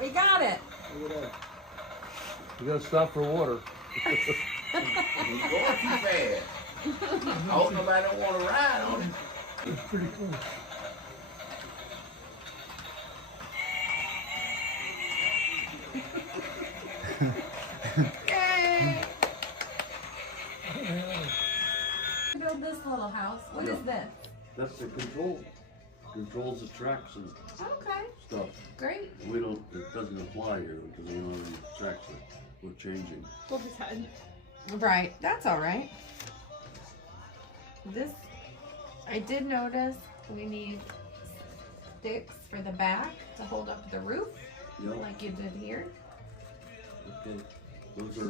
We got it. Look at that. You gotta stop for water. He's going too fast. I hope nobody don't want to ride on it. It's pretty cool. Yay! Build this little house. What is this? That's the controls the tracks and Okay, stuff. great. We don't, it doesn't apply here because we don't have any tracks that we're changing. We'll pretend. Right, that's all right. This, I did notice we need sticks for the back to hold up the roof, Yep. like you did here. Okay. Those are,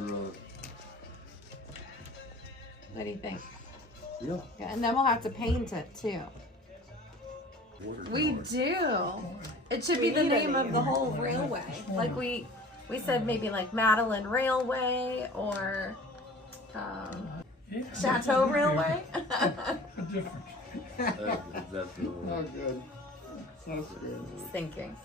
What do you think? yeah. Yeah, and then we'll have to paint it too. Water We tower. do. It should be the name of the whole railway. Like we said maybe like Madeleine Railway or Chateau Railway. A difference. That's the, Oh, good. Sounds good. Thinking.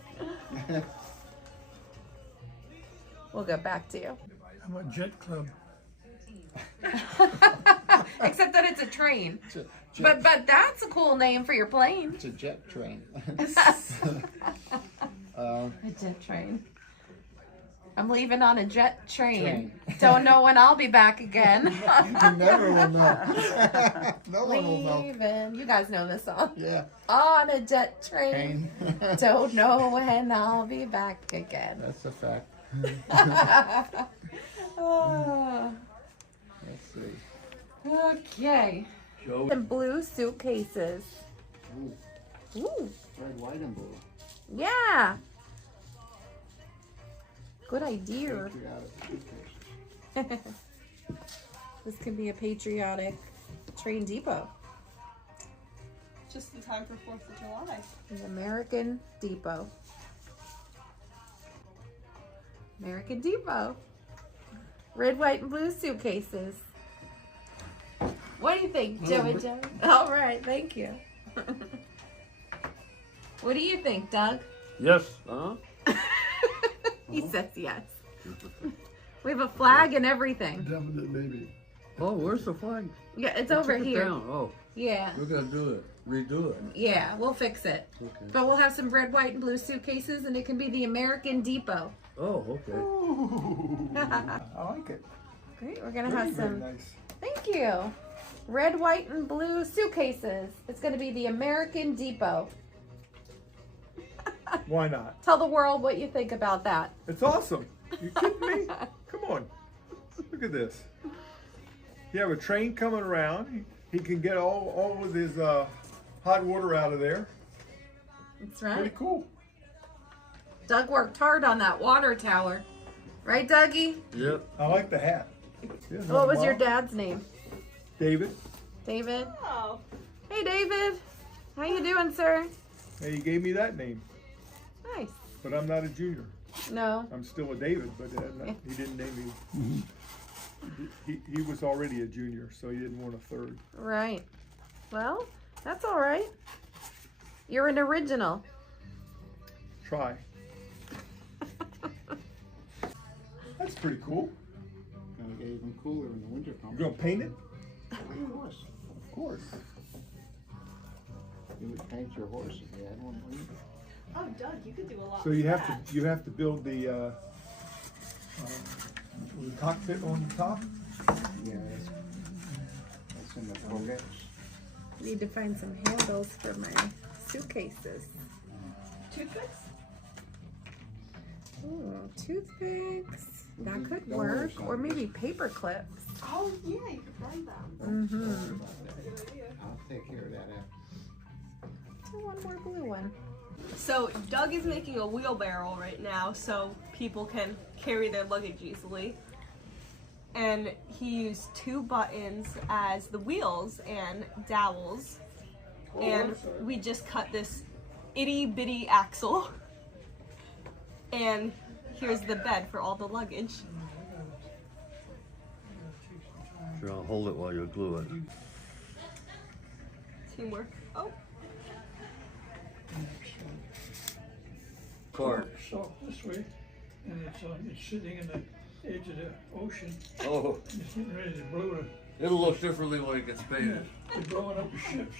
We'll get back to you. I'm a jet club. Except that it's a train. It's a But that's a cool name for your plane. It's a jet train. A jet train. I'm leaving on a jet train. Train. Don't know when I'll be back again. You never will know. No one will know. Leaving. You guys know this song. Yeah. On a jet train. Pain. Don't know when I'll be back again. That's a fact. Oh, Let's see. okay. show. Some blue suitcases. Ooh, Ooh, red, white, and blue. yeah. Good idea. Patriotic. This could be a patriotic train depot. Just in time for 4th of July. An American Depot. American Depot. Red, white, and blue suitcases. What do you think, Joey Joe? All right, thank you. What do you think, Doug? Yes, huh? He says yes. We have a flag and everything. Definite maybe. Oh, where's the flag? Yeah, it's They over took it here. down. Oh, Yeah. we're gonna do it. Redo it. Yeah, we'll fix it. Okay. But we'll have some red, white, and blue suitcases, and it can be the American Depot. Oh, okay. Ooh, I like it. Great, we're gonna Very, have very some. nice. Thank you. Red, white, and blue suitcases. It's gonna be the American Depot. Why not? Tell the world what you think about that. It's awesome. You kidding me? Come on. Look at this. You have a train coming around. He can get all of his hot water out of there. That's Pretty right. cool. Doug worked hard on that water tower. Right, Dougie? Yep. I like the hat. Yeah, What was your wow. dad's name? David. David? Oh. Hey, David. How you doing, sir? And he gave me that name, Nice. but I'm not a junior. No. I'm still a David, but he didn't name me. He was already a junior, so he didn't want a third. Right. Well, that's all right. You're an original. Try. That's pretty cool. Gonna get even cooler when the winter You comes. gonna paint it? Of course. Of course. You would paint your horse if you had one, wouldn't you? Oh, Doug, you could do a lot So with you that. have to build the cockpit on the top. Yeah, that's in the progress. Need to find some handles for my suitcases. Toothpicks? Ooh, toothpicks. That could Don't worry, work. son. Or maybe paper clips. Oh, yeah, you could burn them. Mm-hmm. Good idea. I'll take care of that after. One more blue one. So, Doug is making a wheelbarrow right now so people can carry their luggage easily. And he used 2 buttons as the wheels and dowels. And we just cut this itty bitty axle. And here's the bed for all the luggage. Sure, I'll hold it while you glue it. Teamwork. Oh, Cart. South this way, and it's sitting in the edge of the ocean. Oh, And it's getting ready to blow. it'll look differently when it gets painted. They're blowing up the ships.